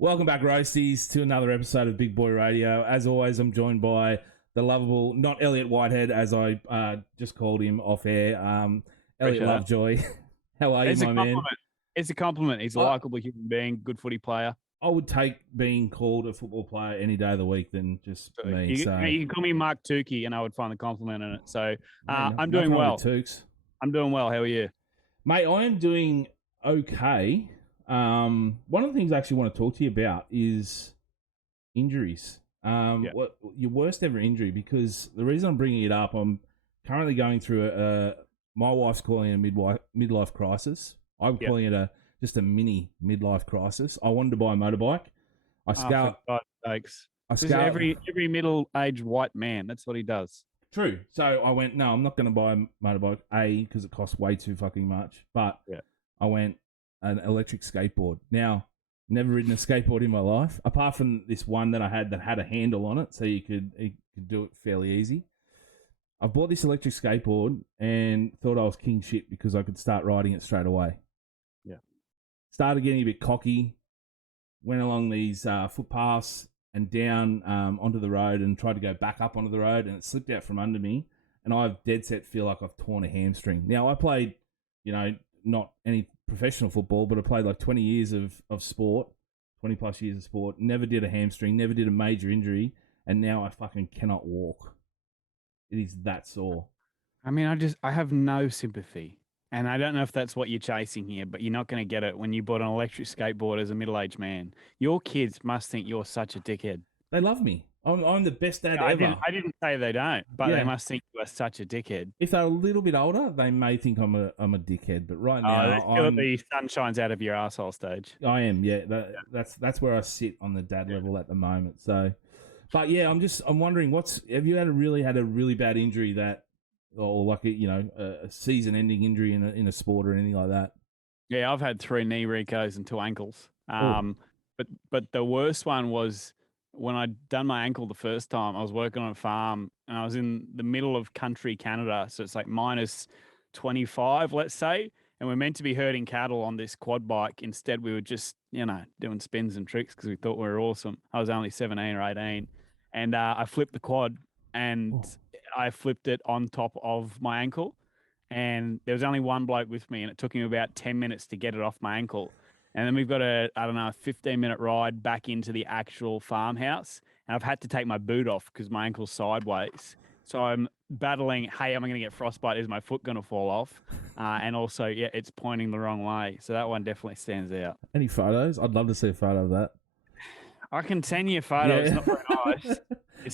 Welcome back, Roasties, to another episode of Big Boy Radio. As always, I'm joined by the lovable, not Elliott Whitehead, as I just called him off air, Elliott Lovejoy. How are you, my man? It's a compliment. He's a likeable human being, good footy player. I would take being called a football player any day of the week than just me. You can call me Mark Tukey, and I would find the compliment in it. So I'm doing well. I'm doing well. How are you? Mate, I am doing okay. One of the things I actually want to talk to you about is injuries. What your worst ever injury? Because the reason I'm bringing it up, I'm currently going through my wife's calling it a midlife crisis. I'm calling it just a mini midlife crisis. I wanted to buy a motorbike. For God's sakes. Every middle-aged white man, that's what he does. True. So I went, no, I'm not going to buy a motorbike, because it costs way too fucking much. But I went an electric skateboard. Now, never ridden a skateboard in my life, apart from this one that I had that had a handle on it, so you could do it fairly easy. I bought this electric skateboard and thought I was king shit because I could start riding it straight away. Yeah. Started getting a bit cocky, went along these footpaths and down onto the road and tried to go back up onto the road, and it slipped out from under me, and I dead set feel like I've torn a hamstring. Now, I played, not any professional football, but I played like 20 years of sport, 20 plus years of sport, never did a hamstring, never did a major injury, and now I fucking cannot walk. It is that sore. I mean, I have no sympathy. And I don't know if that's what you're chasing here, but you're not going to get it when you bought an electric skateboard as a middle-aged man. Your kids must think you're such a dickhead. They love me. I'm the best dad ever. I didn't say they don't, but they must think you are such a dickhead. If they're a little bit older, they may think I'm a dickhead. But right now, I'm the sun shines out of your asshole stage. I am. Yeah, that's where I sit on the dad level at the moment. So, but yeah, I'm wondering, have you really had a really bad injury or like a season-ending injury in a sport or anything like that? Yeah, I've had 3 knee recos and 2 ankles. But the worst one was when I'd done my ankle the first time. I was working on a farm and I was in the middle of country Canada, so it's like minus 25, let's say, and we're meant to be herding cattle on this quad bike. Instead, we were just doing spins and tricks because we thought we were awesome. I was only 17 or 18, and I flipped the quad and I flipped it on top of my ankle, and there was only one bloke with me, and it took him about 10 minutes to get it off my ankle. And then we've got a 15-minute ride back into the actual farmhouse, and I've had to take my boot off because my ankle's sideways. So I'm battling, hey, am I going to get frostbite? Is my foot going to fall off? And also, it's pointing the wrong way. So that one definitely stands out. Any photos? I'd love to see a photo of that. I can send you a photo. Yeah. It's not very nice.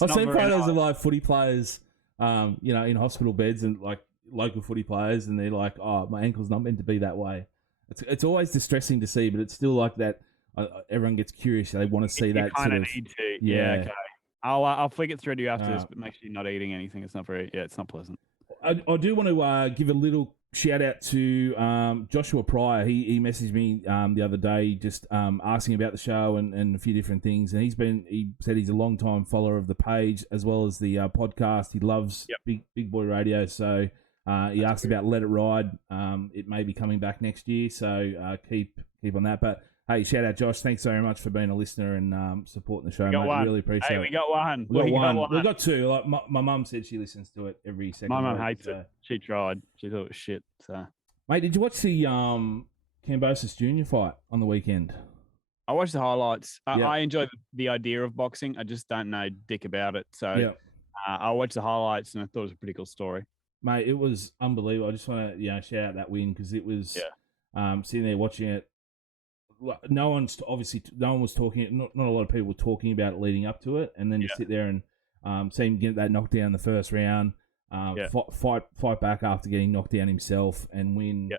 I've seen photos of like footy players, in hospital beds and like local footy players, and they're like, "Oh, my ankle's not meant to be that way." It's always distressing to see, but it's still like that. Everyone gets curious; they want to see that. Kind of need to. Yeah. Okay. I'll flick it through to you after this, but make sure you're not eating anything. It's not it's not pleasant. I do want to give a little shout out to Joshua Pryor. He messaged me the other day just asking about the show and a few different things, and he said he's a long time follower of the page as well as the podcast. He loves Big Boy Radio, so he asked about Let It Ride. It may be coming back next year, so keep on that. But hey, shout out Josh! Thanks very much for being a listener and supporting the show, mate. I really appreciate it. We got one. We got 2. Like my mum said, she listens to it every second. My mum hates it. She tried. She thought it was shit. So, mate, did you watch the Kambosos Junior fight on the weekend? I watched the highlights. I enjoy the idea of boxing. I just don't know dick about it. So I watched the highlights and I thought it was a pretty cool story. Mate, it was unbelievable. I just want to shout out that win because it was sitting there watching it. No one was talking. Not a lot of people were talking about it leading up to it, and then to sit there and see him get that knockdown in the first round, fight back after getting knocked down himself, and win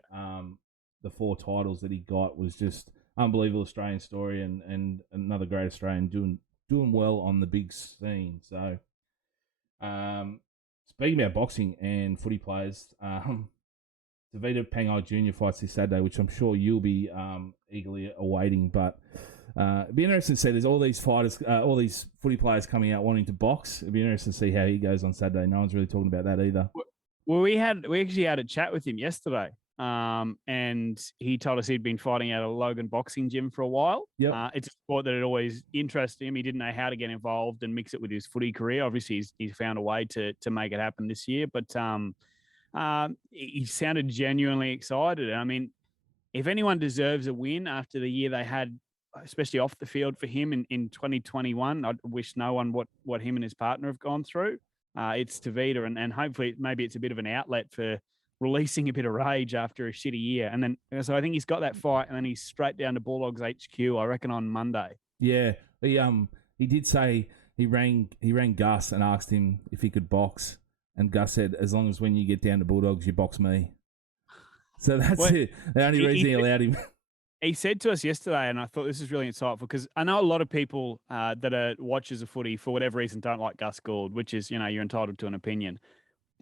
the 4 titles that he got was just unbelievable Australian story, and another great Australian doing well on the big scene. So, speaking about boxing and footy players, Davida Pangai Jr. fights this Saturday, which I'm sure you'll be eagerly awaiting. But it'd be interesting to see. There's all these fighters, all these footy players coming out wanting to box. It'd be interesting to see how he goes on Saturday. No one's really talking about that either. Well, we actually had a chat with him yesterday, and he told us he'd been fighting at a Logan boxing gym for a while. Yep. It's a sport that had always interested him. He didn't know how to get involved and mix it with his footy career. Obviously, he's found a way to make it happen this year, but he sounded genuinely excited. I mean, if anyone deserves a win after the year they had, especially off the field for him in 2021, I wish no one what him and his partner have gone through. It's Tavita, and hopefully maybe it's a bit of an outlet for releasing a bit of rage after a shitty year. And then, so I think he's got that fight, and then he's straight down to Bulldogs HQ, I reckon, on Monday. Yeah, he did say he rang Gus and asked him if he could box, and Gus said, as long as when you get down to Bulldogs, you box me. So that's it. The only reason he allowed him. He said to us yesterday, and I thought this is really insightful, because I know a lot of people that are watchers of footy, for whatever reason, don't like Gus Gould, which is, you're entitled to an opinion.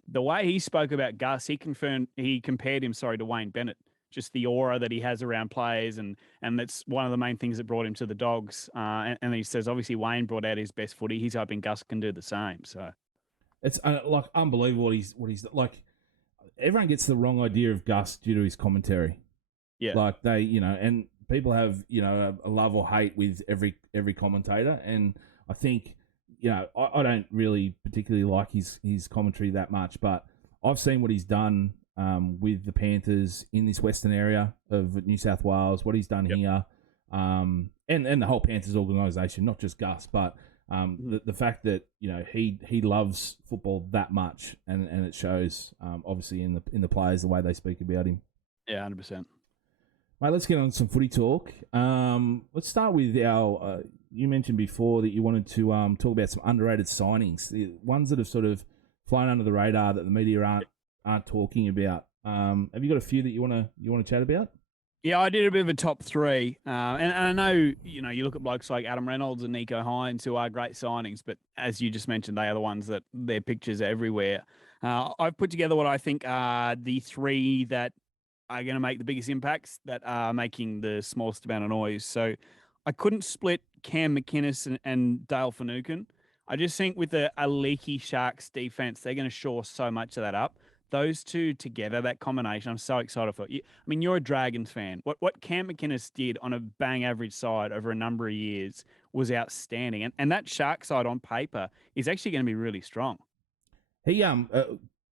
The way he spoke about Gus, he compared him, to Wayne Bennett, just the aura that he has around players, and that's one of the main things that brought him to the Dogs. And he says, obviously, Wayne brought out his best footy. He's hoping Gus can do the same. So it's like unbelievable what he's like. Everyone gets the wrong idea of Gus due to his commentary. Yeah, like they, and people have a love or hate with every commentator, and I think. I don't really particularly like his commentary that much, but I've seen what he's done with the Panthers in this western area of New South Wales, what he's done here, and the whole Panthers organisation, not just Gus, but the fact that he loves football that much, and it shows obviously in the players, the way they speak about him. Yeah, 100%. Mate, let's get on some footy talk. Let's start with our. You mentioned before that you wanted to talk about some underrated signings, the ones that have sort of flown under the radar that the media aren't talking about. Have you got a few that you want to chat about? Yeah, I did a bit of a top three, and I know you look at blokes like Adam Reynolds and Nico Hines, who are great signings, but as you just mentioned, they are the ones that their pictures are everywhere. I've put together what I think are the three that are going to make the biggest impacts, that are making the smallest amount of noise. So I couldn't split Cam McInnes and Dale Finucane. I just think with a leaky Sharks defense, they're going to shore so much of that up. Those two together, that combination, I'm so excited for. I mean, you're a Dragons fan. What Cam McInnes did on a bang average side over a number of years was outstanding. And that Shark side on paper is actually going to be really strong. He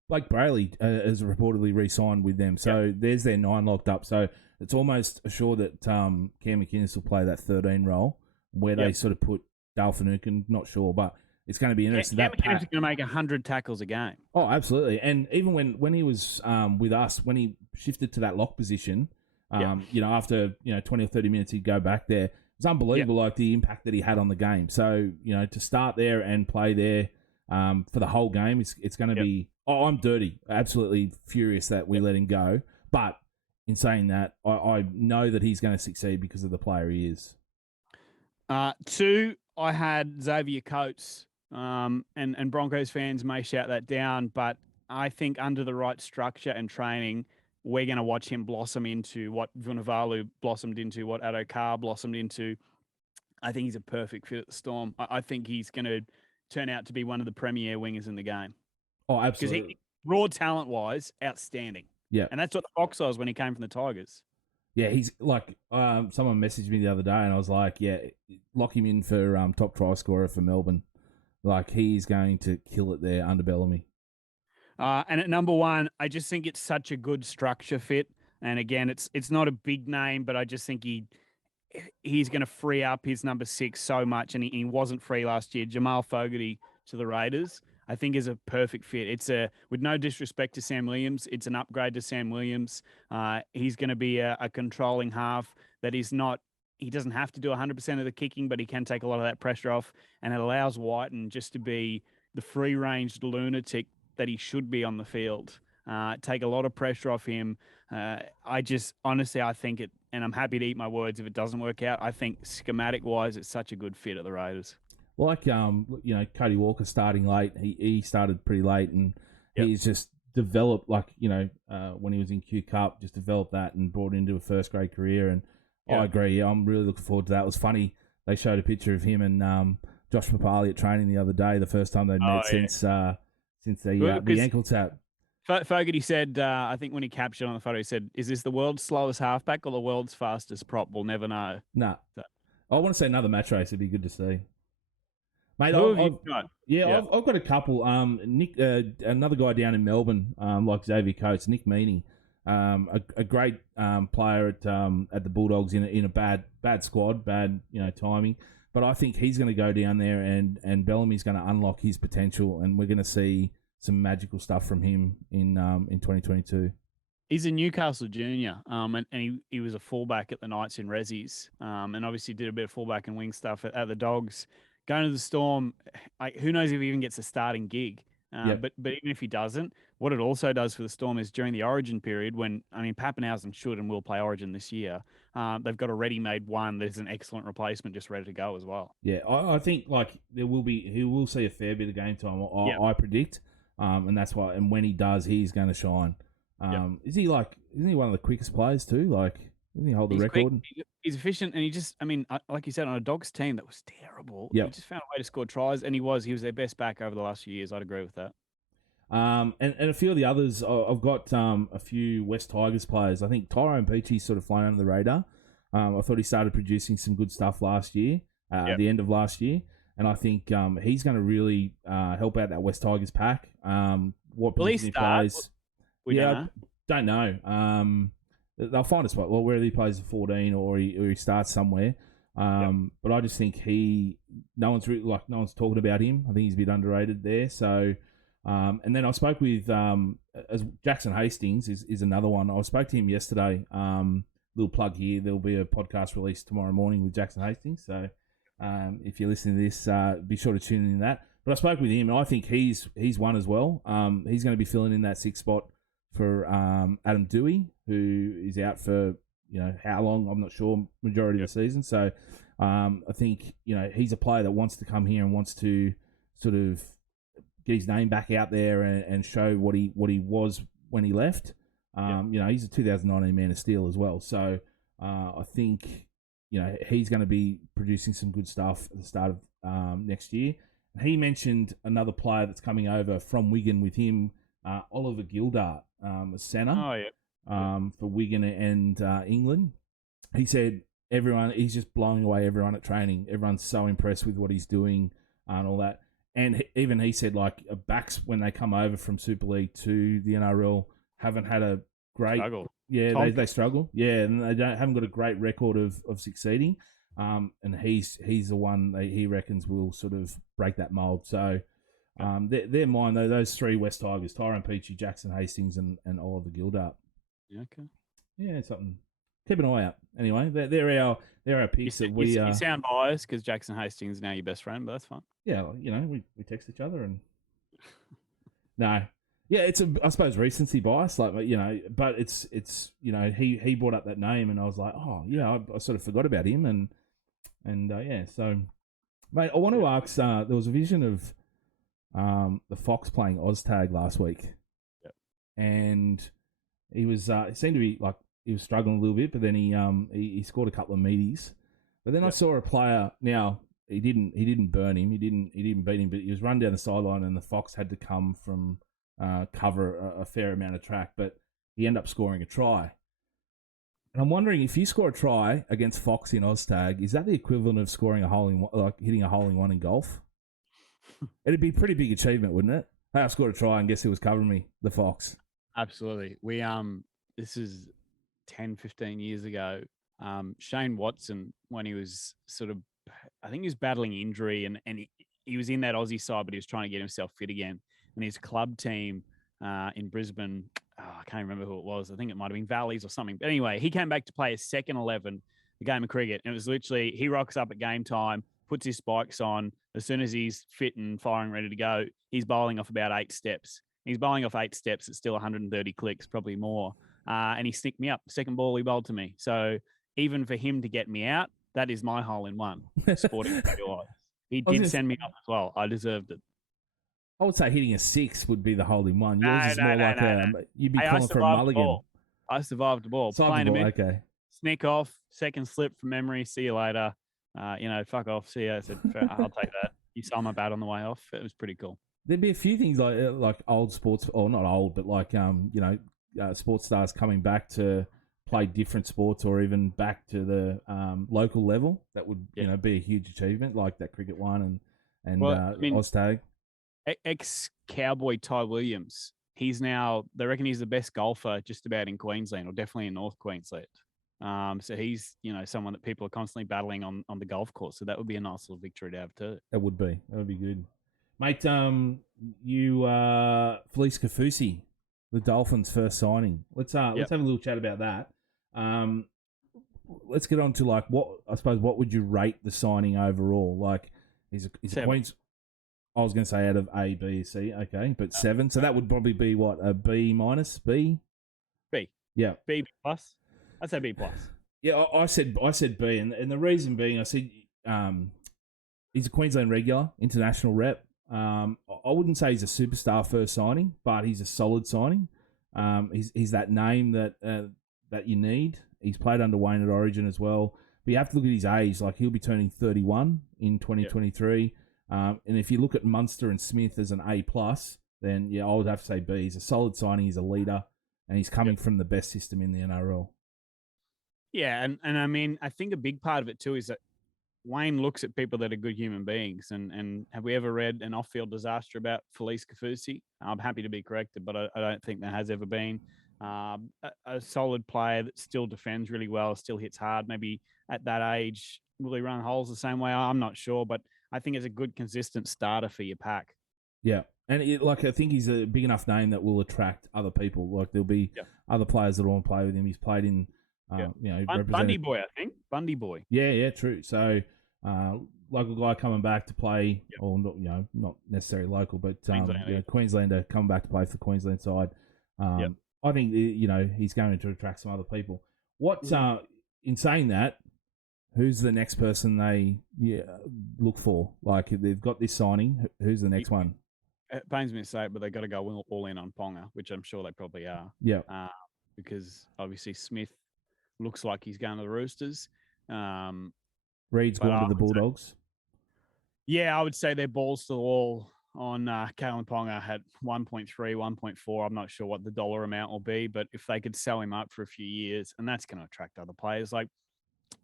Blake Brayley has reportedly re-signed with them, so there's their 9 locked up. So it's almost assured that Cam McInnes will play that 13 role, where they sort of put Dale Finucane. Not sure, but it's going to be interesting. Cam McInnes is going to make 100 tackles a game. Oh, absolutely. And even when he was with us, when he shifted to that lock position, after 20 or 30 minutes, he'd go back there. It was unbelievable, like the impact that he had on the game. So to start there and play there for the whole game, it's going to be. Oh, I'm dirty. Absolutely furious that we let him go. But in saying that, I know that he's going to succeed because of the player he is. 2, I had Xavier Coates, and Broncos fans may shout that down, but I think under the right structure and training, we're going to watch him blossom into what Vunivalu blossomed into, what Addo-Carr blossomed into. I think he's a perfect fit at the Storm. I think he's going to turn out to be one of the premier wingers in the game. Oh, absolutely. Because raw talent-wise, outstanding. Yeah. And that's what the Foxx was when he came from the Tigers. Yeah, he's like, someone messaged me the other day and I was like, yeah, lock him in for top try scorer for Melbourne. Like, he's going to kill it there under Bellamy. And at number 1, I just think it's such a good structure fit. And again, it's not a big name, but I just think he's going to free up his number 6 so much. And he wasn't free last year. Jamal Fogarty to the Raiders, I think, is a perfect fit. It's with no disrespect to Sam Williams, it's an upgrade to Sam Williams. He's going to be a controlling half that is not. He doesn't have to do 100% of the kicking, but he can take a lot of that pressure off, and it allows Whiten just to be the free-ranged lunatic that he should be on the field. Take a lot of pressure off him. I think it, and I'm happy to eat my words if it doesn't work out. I think schematic-wise, it's such a good fit at the Raiders. Like, Cody Walker starting late. He started pretty late, and he's just developed, when he was in Q Cup, just developed that and brought it into a first-grade career. And I agree. I'm really looking forward to that. It was funny. They showed a picture of him and Josh Papali at training the other day, the first time they'd met since the ankle tap. Fogarty said, I think when he captured on the photo, he said, "Is this the world's slowest halfback or the world's fastest prop? We'll never know." Nah. So, I want to see another match race. It'd be good to see. Mate, who have you got? Yeah, I've got a couple. Nick, another guy down in Melbourne, like Xavier Coates, Nick Meaney, a great player at the Bulldogs in a bad squad, bad timing. But I think he's going to go down there, and Bellamy's going to unlock his potential, and we're going to see some magical stuff from him in 2022. He's a Newcastle junior, and he was a fullback at the Knights in Rezzies, and obviously did a bit of fullback and wing stuff at the Dogs. Going to the Storm, who knows if he even gets a starting gig. But even if he doesn't, what it also does for the Storm is during the Origin period, Pappenhausen should and will play Origin this year. They've got a ready-made one that is an excellent replacement, just ready to go as well. Yeah, I think he will see a fair bit of game time. I predict, and that's why. And when he does, he's going to shine. Isn't he one of the quickest players too? Didn't he hold the record? Quick, he's efficient, and he just, like you said, on a Dogs team that was terrible, he just found a way to score tries, and he was their best back over the last few years. I'd agree with that. And a few of the others, I've got a few West Tigers players. I think Tyrone Peachy's sort of flown under the radar. I thought he started producing some good stuff last year, at the end of last year, and I think he's going to really help out that West Tigers pack. What position he plays? Don't know. They'll find a spot. Well, whether he plays at 14 or he starts somewhere. But I just think no one's talking about him. I think he's a bit underrated there. So, and then I spoke with as Jackson Hastings is another one. I spoke to him yesterday. Little plug here. There'll be a podcast released tomorrow morning with Jackson Hastings. So, if you're listening to this, be sure to tune in that. But I spoke with him, and I think he's one as well. He's going to be filling in that 6th spot for Adam Dewey, who is out for how long, I'm not sure, majority of the season. So I think he's a player that wants to come here and wants to sort of get his name back out there and show what he was when he left. He's a 2019 Man of Steel as well. So I think he's going to be producing some good stuff at the start of next year. He mentioned another player that's coming over from Wigan with him, Oliver Gildart, a centre for Wigan and England. He said he's just blowing away everyone at training. Everyone's so impressed with what he's doing and all that. And even he said, backs, when they come over from Super League to the NRL, haven't had a great... Struggle. Yeah, they struggle. Yeah, and they haven't got a great record of succeeding. And he's the one that he reckons will sort of break that mould. So... they're mine though. Those 3 West Tigers: Tyrone Peachy, Jackson Hastings, and Oliver Gildart. Okay. Yeah, something. Keep an eye out. Anyway, they're our picks that we. You sound biased because Jackson Hastings is now your best friend, but that's fine. Yeah, we text each other and. No, yeah, it's I suppose recency bias, but it's he brought up that name and I was like, oh yeah, I sort of forgot about him and yeah, so mate, I want to ask. There was a vision of. The Foxx playing OzTag last week, and he was it seemed to be he was struggling a little bit, but then he scored a couple of meaties. But then I saw a player. Now he didn't burn him, he didn't beat him, but he was run down the sideline, and the Foxx had to come from cover a fair amount of track, but he ended up scoring a try. And I'm wondering if you score a try against Foxx in OzTag, is that the equivalent of scoring a hole in hitting a hole in one in golf? It'd be a pretty big achievement, wouldn't it? Hey, I scored a try and guess who was covering me? The Foxx. Absolutely. We this is 10, 15 years ago. Shane Watson, when he was I think he was battling injury and he was in that Aussie side, but he was trying to get himself fit again. And his club team in Brisbane, I can't remember who it was. I think it might have been Valleys or something. But anyway, he came back to play his second 11, the game of cricket. And it was literally, he rocks up at game time, puts his spikes on. As soon as he's fit and firing, ready to go, he's bowling off about 8 steps. He's bowling off 8 steps. It's still 130 clicks, probably more. And he snicked me up. Second ball, he bowled to me. So even for him to get me out, that is my hole in one. Sporting wise, he did send me up as well. I deserved it. I would say hitting a 6 would be the hole in one. Yours is more like you'd be calling for a mulligan. I survived the ball. Playing him in. Okay. Sneak off. Second slip from memory. See you later. Fuck off. See ya. I said, I'll take that. You saw my bat on the way off. It was pretty cool. there'd be a few things like old sports, or not old, but like sports stars coming back to play different sports, or even back to the local level. That would be a huge achievement, like that cricket one and OzTag. Ex-Cowboy Ty Williams, he's now, they reckon he's the best golfer just about in Queensland, or definitely in North Queensland. So he's, someone that people are constantly battling on the golf course. So that would be a nice little victory to have too. That would be good. Mate, Felise Kaufusi, the Dolphins' first signing. Let's have a little chat about that. Let's get on to what would you rate the signing overall? Like, he's a Queens. I was going to say out of A, B, C, okay, but 7. So that would probably be what, a B minus, B? B. Yeah. B plus. I'd say B plus. Yeah, I said B, and the reason being, I said he's a Queensland regular, international rep. I wouldn't say he's a superstar first signing, but he's a solid signing. He's that name that you need. He's played under Wayne at Origin as well. But you have to look at his age. Like, he'll be turning 31 in 2023. And if you look at Munster and Smith as an A+, then, I would have to say B. He's a solid signing. He's a leader. And he's coming from the best system in the NRL. Yeah, and I mean, I think a big part of it too is that Wayne looks at people that are good human beings. And have we ever read an off-field disaster about Felise Kaufusi? I'm happy to be corrected, but I don't think there has ever been. A solid player that still defends really well, still hits hard. Maybe at that age, will he run holes the same way? I'm not sure, but I think it's a good, consistent starter for your pack. Yeah, and I think he's a big enough name that will attract other people. Like, there'll be other players that want to play with him. He's played in, Bundy Boy, I think. Bundy Boy. Yeah, true. So, local guy coming back to play, or not necessarily local, but Queenslander coming back to play for the Queensland side. I think he's going to attract some other people. In saying that, who's the next person they look for? Like, they've got this signing. Who's the next one? It pains me to say it, but they got to go all in on Ponga, which I'm sure they probably are. Yeah. Because obviously Smith looks like he's going to the Roosters. Reed's going to the Bulldogs. I would say their balls to the wall on Kalen Ponga at 1.3, 1.4. I'm not sure what the dollar amount will be, but if they could sell him up for a few years, and that's going to attract other players. Like,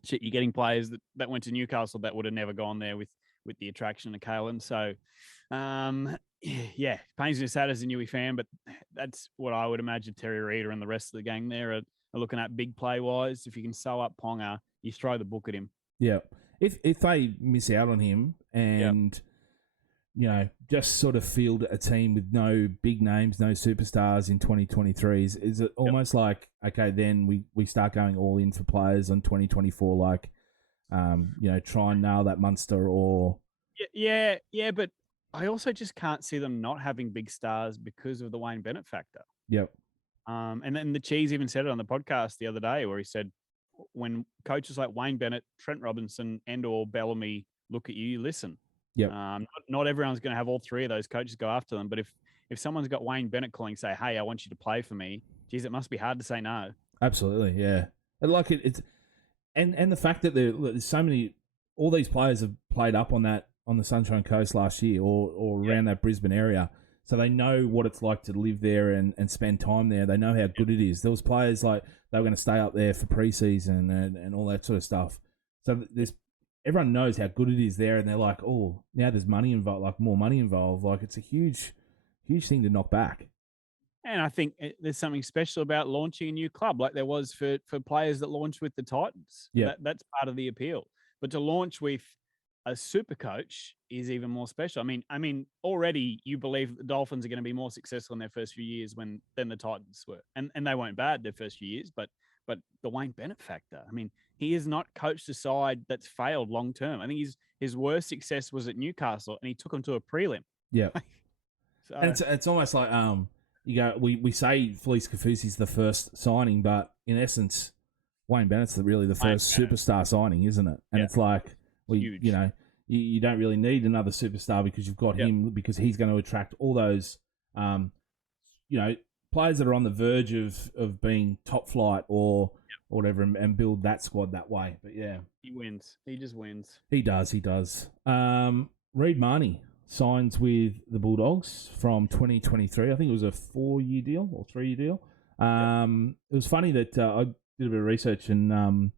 shit, you're getting players that went to Newcastle that would have never gone there with the attraction of Kalen. So, pains me to say as a Newey fan, but that's what I would imagine Terry Reader and the rest of the gang there are looking at big play-wise. If you can sew up Ponga, you throw the book at him. Yeah. If they miss out on him and, just sort of field a team with no big names, no superstars in 2023, is it almost like, okay, then we start going all in for players on 2024, like, try and nail that Munster or... Yeah, but I also just can't see them not having big stars because of the Wayne Bennett factor. Yep. And then the Cheese even said it on the podcast the other day where he said, when coaches like Wayne Bennett, Trent Robinson, and or Bellamy look at you, listen. Yep. Not everyone's going to have all three of those coaches go after them, but if someone's got Wayne Bennett calling, say, hey, I want you to play for me, geez, it must be hard to say no. Absolutely, yeah. And like it's and the fact that there's so many, all these players have played up on the Sunshine Coast last year or around that Brisbane area. So they know what it's like to live there and spend time there. They know how good it is. There was players like they were going to stay up there for preseason and all that sort of stuff. So everyone knows how good it is there, and they're like, oh, now there's money involved, like more money involved. Like, it's a huge, huge thing to knock back. And I think there's something special about launching a new club, like there was for players that launched with the Titans. Yeah, that's part of the appeal. But to launch with a super coach is even more special. I mean, already you believe the Dolphins are going to be more successful in their first few years than the Titans were, and they weren't bad their first few years. But the Wayne Bennett factor. I mean, he has not coached a side that's failed long term. I think his worst success was at Newcastle, and he took them to a prelim. Yeah, so, and it's almost like we say Felise Kaufusi's the first signing, but in essence, Wayne Bennett's really the first superstar signing, isn't it? And it's like, huge. You don't really need another superstar because you've got him, because he's going to attract all those, players that are on the verge of being top flight or whatever, and build that squad that way. But yeah, he wins. He just wins. He does. Reed Mahoney signs with the Bulldogs from 2023. I think it was a 4-year deal or 3-year deal. It was funny that I did a bit of research and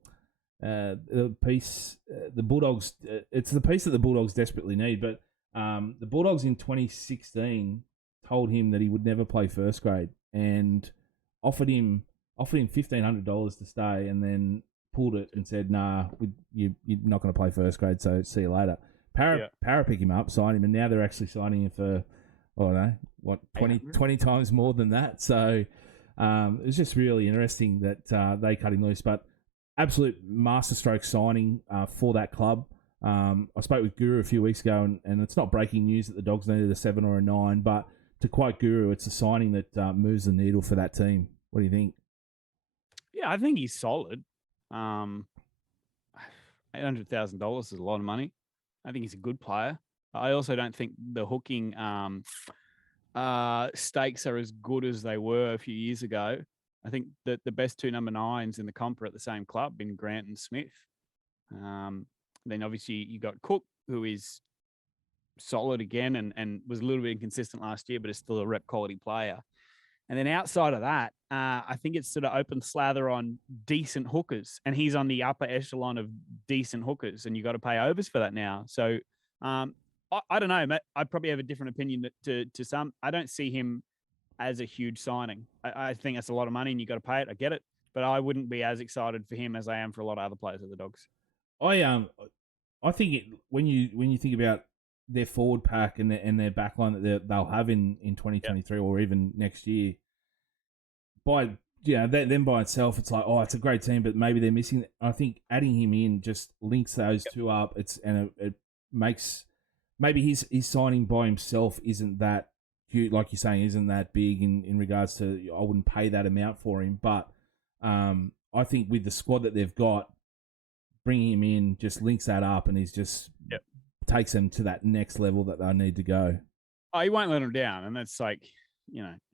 the piece, the Bulldogs, it's the piece that the Bulldogs desperately need. But the Bulldogs in 2016 told him that he would never play first grade and offered him $1,500 to stay, and then pulled it and said, "Nah, you're not going to play first grade, so see you later." Para pick him up, sign him, and now they're actually signing him for, I don't know, what, 20 times more than that. So it was just really interesting that they cut him loose. But absolute masterstroke signing for that club. I spoke with Guru a few weeks ago, and it's not breaking news that the Dogs needed a 7 or a 9, but to quote Guru, it's a signing that moves the needle for that team. What do you think? Yeah, I think he's solid. $800,000 is a lot of money. I think he's a good player. I also don't think the hooking stakes are as good as they were a few years ago. I think that the best 2 number 9s in the comp are at the same club, in Grant and Smith. Then obviously you got Cook, who is solid again and was a little bit inconsistent last year, but is still a rep quality player. And then outside of that, I think it's sort of open slather on decent hookers, and he's on the upper echelon of decent hookers, and you got to pay overs for that now. So I don't know, mate. I probably have a different opinion to some. I don't see him as a huge signing. I think that's a lot of money, and you got to pay it. I get it, but I wouldn't be as excited for him as I am for a lot of other players at the Dogs. I think when you think about their forward pack and their back line that they'll have in 2023 or even next year, then by itself, it's like, oh, it's a great team, but maybe they're missing. I think adding him in just links those two up. It makes maybe his signing by himself isn't that huge, like you're saying, isn't that big in regards to I wouldn't pay that amount for him. But I think with the squad that they've got, bringing him in just links that up, and he's just takes them to that next level that they need to go. Oh, he won't let them down, and that's like,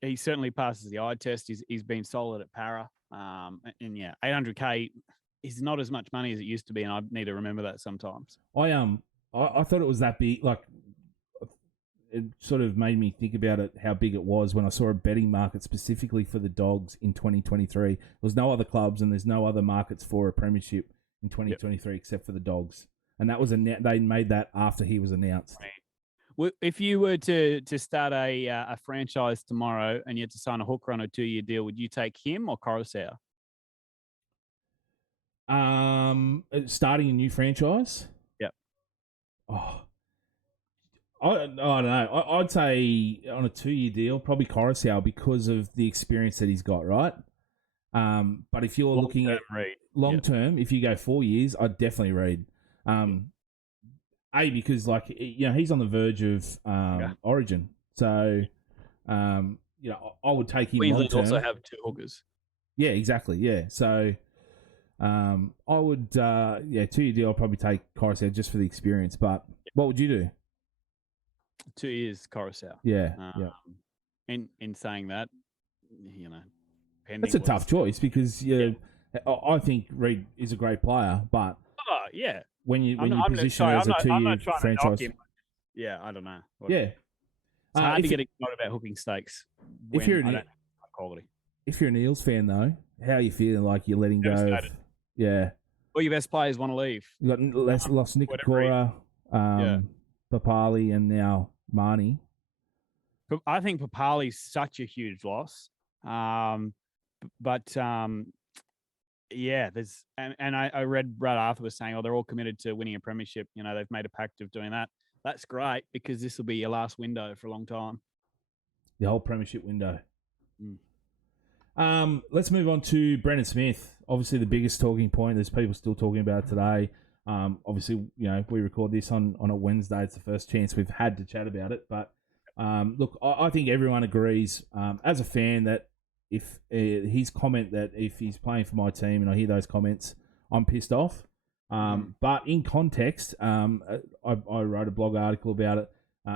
he certainly passes the eye test. He's been solid at para, and yeah, $800K is not as much money as it used to be, and I need to remember that sometimes. I thought it was that big. Like, it sort of made me think about it, how big it was when I saw a betting market specifically for the Dogs in 2023. There was no other clubs, and there's no other markets for a premiership in 2023 except for the Dogs, and that was they made that after he was announced. Right. Well, if you were to start a franchise tomorrow and you had to sign a hooker on a 2-year deal, would you take him or Coruscant? Starting a new franchise? Yep. Oh, I don't know. I'd say on a 2-year deal, probably Coruscant because of the experience that he's got, right? But if you're looking at long term, if you go 4 years, I'd definitely read. Because he's on the verge of Origin, so I would take him. Queensland also have 2 hookers. Yeah, exactly. Yeah, so I would 2-year deal. I'll probably take Coruscant just for the experience. But what would you do? 2 years Coruscant. Yeah, In saying that, that's a tough choice because I think Reid is a great player, but when you position it as a 2-year franchise, I don't know. Yeah, it's hard to get excited about hooking stakes. If you're quality, if you're an Eels fan though, how are you feeling? Like you're letting go? All your best players want to leave. You got lost Nikokora, Papali, and now Mahoney. I think Papali's such a huge loss. There's and I read Brad Arthur was saying, they're all committed to winning a premiership. They've made a pact of doing that. That's great because this will be your last window for a long time. The whole premiership window. Let's move on to Brendan Smith. Obviously, the biggest talking point. There's people still talking about it today. Obviously, we record this on a Wednesday. It's the first chance we've had to chat about it. But look, I think everyone agrees as a fan that if his comment that if he's playing for my team and I hear those comments, I'm pissed off. But in context, I wrote a blog article about it.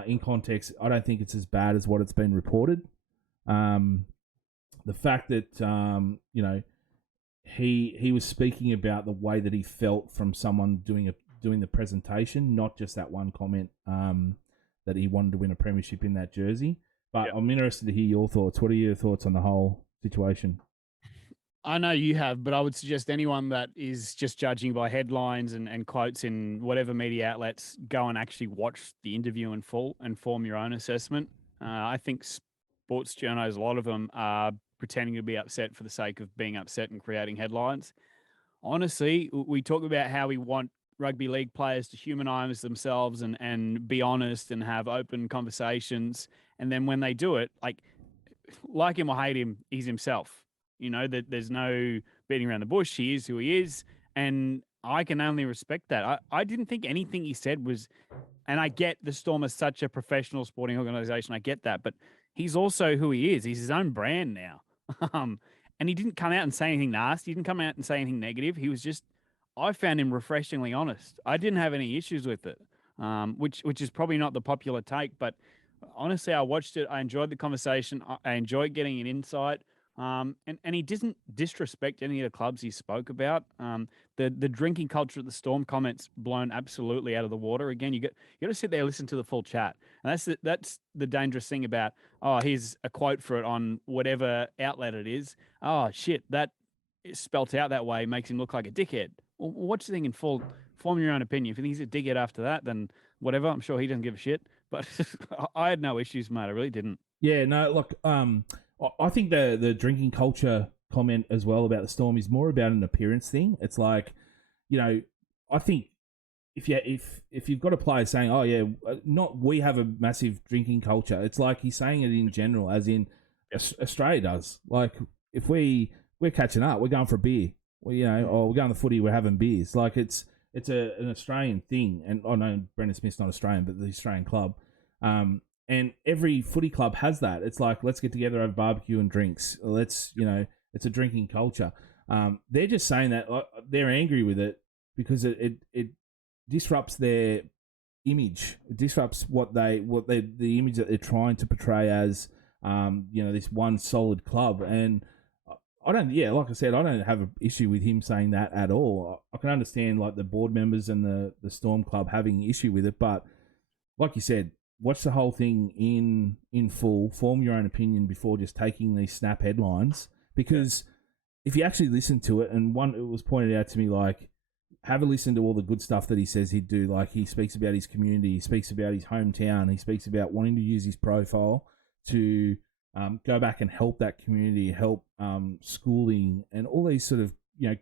In context, I don't think it's as bad as what it's been reported. The fact that he was speaking about the way that he felt from someone doing the presentation, not just that one comment. that he wanted to win a premiership in that jersey. But Yep. I'm interested to hear your thoughts. What are your thoughts on the whole situation? I know you have, but I would suggest anyone that is just judging by headlines and quotes in whatever media outlets, go and actually watch the interview in full and form your own assessment. I think sports journos, a lot of them are pretending to be upset for the sake of being upset and creating headlines. Honestly, we talk about how we want rugby league players to humanize themselves and be honest and have open conversations. And then when they do it, like him or hate him, he's himself. You know, that there's no beating around the bush. He is who he is. And I can only respect that. I didn't think anything he said was, and I get the Storm is such a professional sporting organization. I get that. But he's also who he is. He's his own brand now. Um, and he didn't come out and say anything nasty. He didn't come out and say anything negative. He was just, I found him refreshingly honest. I didn't have any issues with it, which is probably not the popular take. But honestly, I watched it. I enjoyed the conversation. I enjoyed getting an insight. And he didn't disrespect any of the clubs he spoke about. The drinking culture at the Storm comments blown absolutely out of the water. Again, you got to sit there and listen to the full chat, and that's the dangerous thing about, oh, here's a quote for it on whatever outlet it is. Oh shit, that is spelt out that way makes him look like a dickhead. Well, watch the thing in full, form your own opinion. If you think he's a dickhead after that, then whatever. I'm sure he doesn't give a shit. But I had no issues, mate. I really didn't. Yeah, no, look, I think the drinking culture comment as well about the Storm is more about an appearance thing. It's like, I think if you've got a player saying, "Oh yeah, not we have a massive drinking culture," it's like he's saying it in general, as in Australia does. Like if we're catching up, we're going for a beer, or we're going to the footy, we're having beers. Like it's an Australian thing, and I know Brendan Smith's not Australian, but the Australian club. And every footy club has that. It's like, let's get together, have barbecue and drinks. It's a drinking culture. They're just saying that they're angry with it because it disrupts their image. It disrupts the image that they're trying to portray as, this one solid club. And like I said, I don't have an issue with him saying that at all. I can understand like the board members and the Storm Club having issue with it, but like you said, watch the whole thing in full, form your own opinion before just taking these snap headlines. Because if you actually listen to it, and it was pointed out to me, like, have a listen to all the good stuff that he says he'd do. Like, he speaks about his community, he speaks about his hometown, he speaks about wanting to use his profile to go back and help that community, help schooling, and all these sort of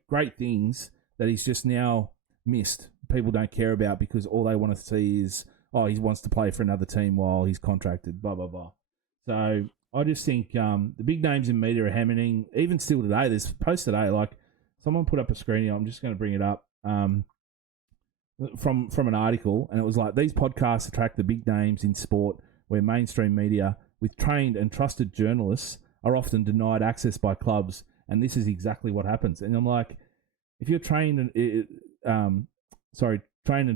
great things that he's just now missed. People don't care about because all they want to see is, oh, he wants to play for another team while he's contracted, blah, blah, blah. So I just think the big names in media are hammering, even still today, there's post today, like someone put up a screen here, I'm just going to bring it up, from an article, and it was like, these podcasts attract the big names in sport where mainstream media with trained and trusted journalists are often denied access by clubs, and this is exactly what happens. And I'm like, if you're trained and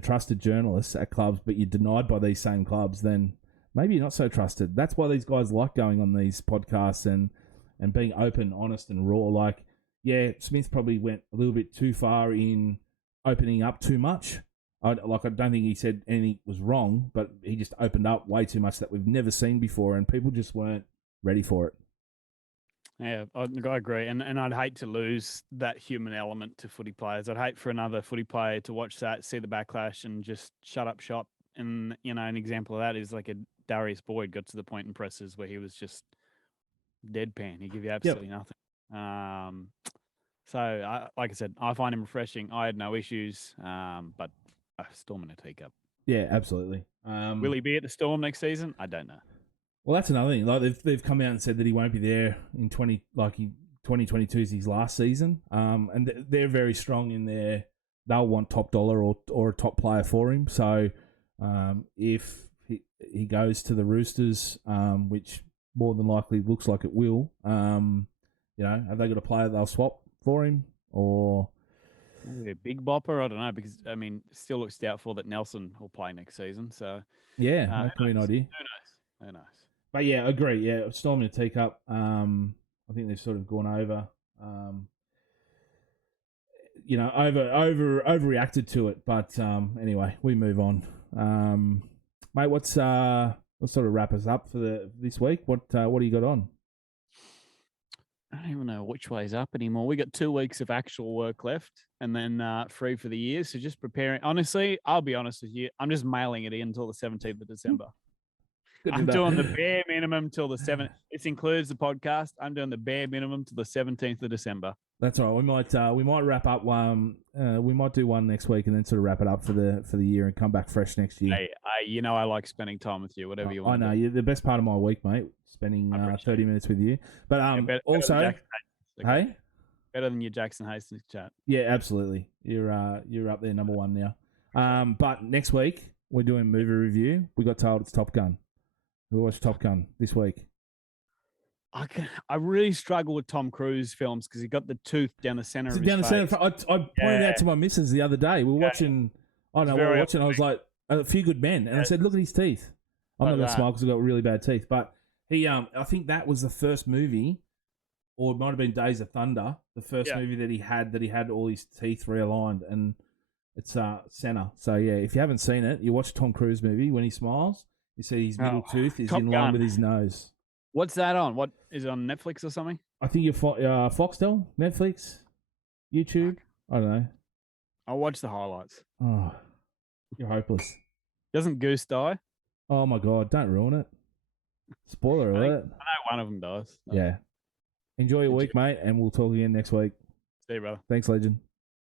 trusted journalists at clubs, but you're denied by these same clubs, then maybe you're not so trusted. That's why these guys like going on these podcasts and being open, honest, and raw. Like, yeah, Smith probably went a little bit too far in opening up too much. I don't think he said anything was wrong, but he just opened up way too much that we've never seen before, and people just weren't ready for it. Yeah, I agree. And I'd hate to lose that human element to footy players. I'd hate for another footy player to watch that, see the backlash, and just shut up shop. And, an example of that is like a Darius Boyd got to the point in presses where he was just deadpan. He give you absolutely nothing. So, like I said, I find him refreshing. I had no issues, but a storm in a teacup. Yeah, absolutely. Will he be at the Storm next season? I don't know. Well, that's another thing. Like they've come out and said that he won't be there in 2022 is his last season. And they're very strong in their, they'll want top dollar or a top player for him. So if he goes to the Roosters, which more than likely looks like it will, have they got a player they'll swap for him or? Maybe a big bopper, I don't know, because it still looks doubtful that Nelson will play next season. So yeah, that could be an idea. Who knows? But yeah, agree. Yeah, Storm in a teacup. I think they've sort of gone over, overreacted to it. But anyway, we move on. Mate, let's sort of wrap us up for this week. What do you got on? I don't even know which way's up anymore. We got 2 weeks of actual work left and then free for the year. So just preparing. Honestly, I'll be honest with you. I'm just mailing it in until the 17th of December. I'm doing the bare minimum till the 7th. This includes the podcast. I'm doing the bare minimum till the 17th of December. That's all right. We might wrap up one. We might do one next week and then sort of wrap it up for the year and come back fresh next year. Hey, I like spending time with you. Whatever you want. I know you're the best part of my week, mate. Spending 30 minutes with you. But also, hey, better than your Jackson Hastings chat. Yeah, absolutely. You're up there, number one now. But next week we're doing movie review. We got told it's Top Gun. We watched Top Gun this week. I really struggle with Tom Cruise films because he got the tooth down the center of his face. Center. I pointed out to my missus the other day. We were watching. I don't know. We were watching. I was like, A Few Good Men, and I said, "Look at his teeth." I'm not going to smile because I've got really bad teeth. But he, I think that was the first movie, or it might have been Days of Thunder, the first movie that he had all his teeth realigned, and it's center. So yeah, if you haven't seen it, you watch a Tom Cruise movie. When he smiles, you see his middle tooth is in line with his nose. What's that on? What is it on Netflix or something? I think you're Foxtel, Netflix, YouTube. I don't know. I'll watch the highlights. Oh, you're hopeless. Doesn't Goose die? Oh my God! Don't ruin it. Spoiler alert. I know one of them dies. Yeah. Enjoy your week, mate, and we'll talk again next week. See you, brother. Thanks, legend.